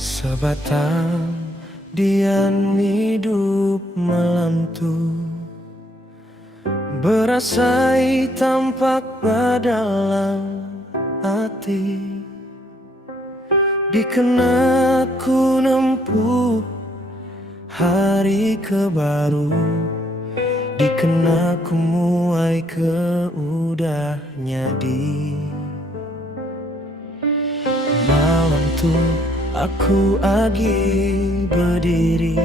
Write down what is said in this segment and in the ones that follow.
Sebatang dian hidup malam tu berasai tampak dalam hati. Dikena ku nempuh hari kebaru, dikena ku muai ke udah nyadi. Malam tu aku agi berdiri,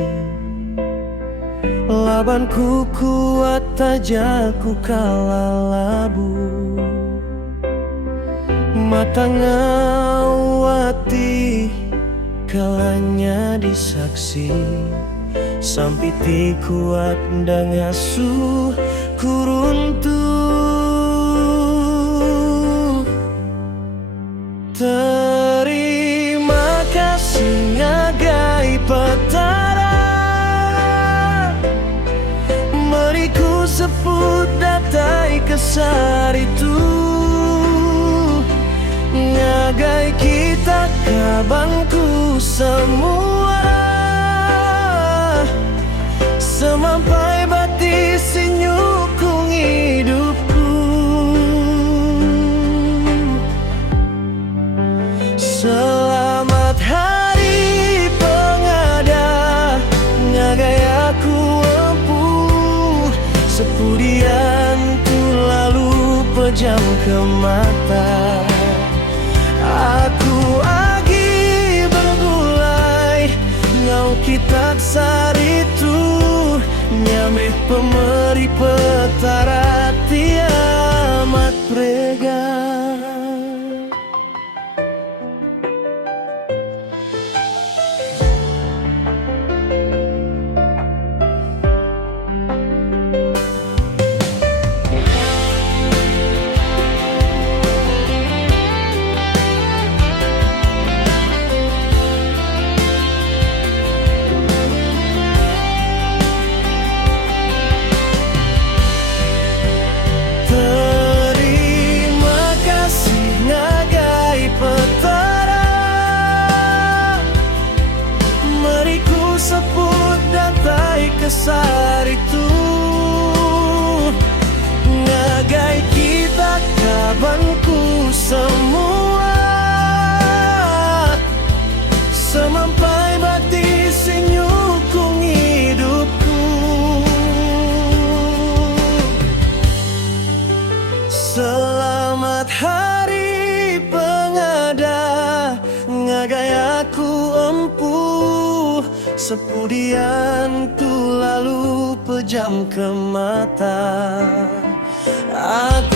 labanku kuat tajaku kalah labu. Mata ngawati kalanya disaksi, sampiti kuat ngasuh kuruntuh. Terima kasih ngagai petara, meriku seput datai kesar itu. Ngagai kita kabangku semua, semampai bati sinyukung hidupku. Selamat hari pengada, ngagai aku empuh sepudian tu lalu pejam ke mata. Aku agi bergulai ngau kita saritu, nyameh pemeri petara tiamat prega. Seput datai kesar itu, ngagai kita kabanku semua, semampai bati sinyukung hidupku. Selamat hari pengada, ngagai aku empuh sepudian tu lalu pejam ke mata. Aku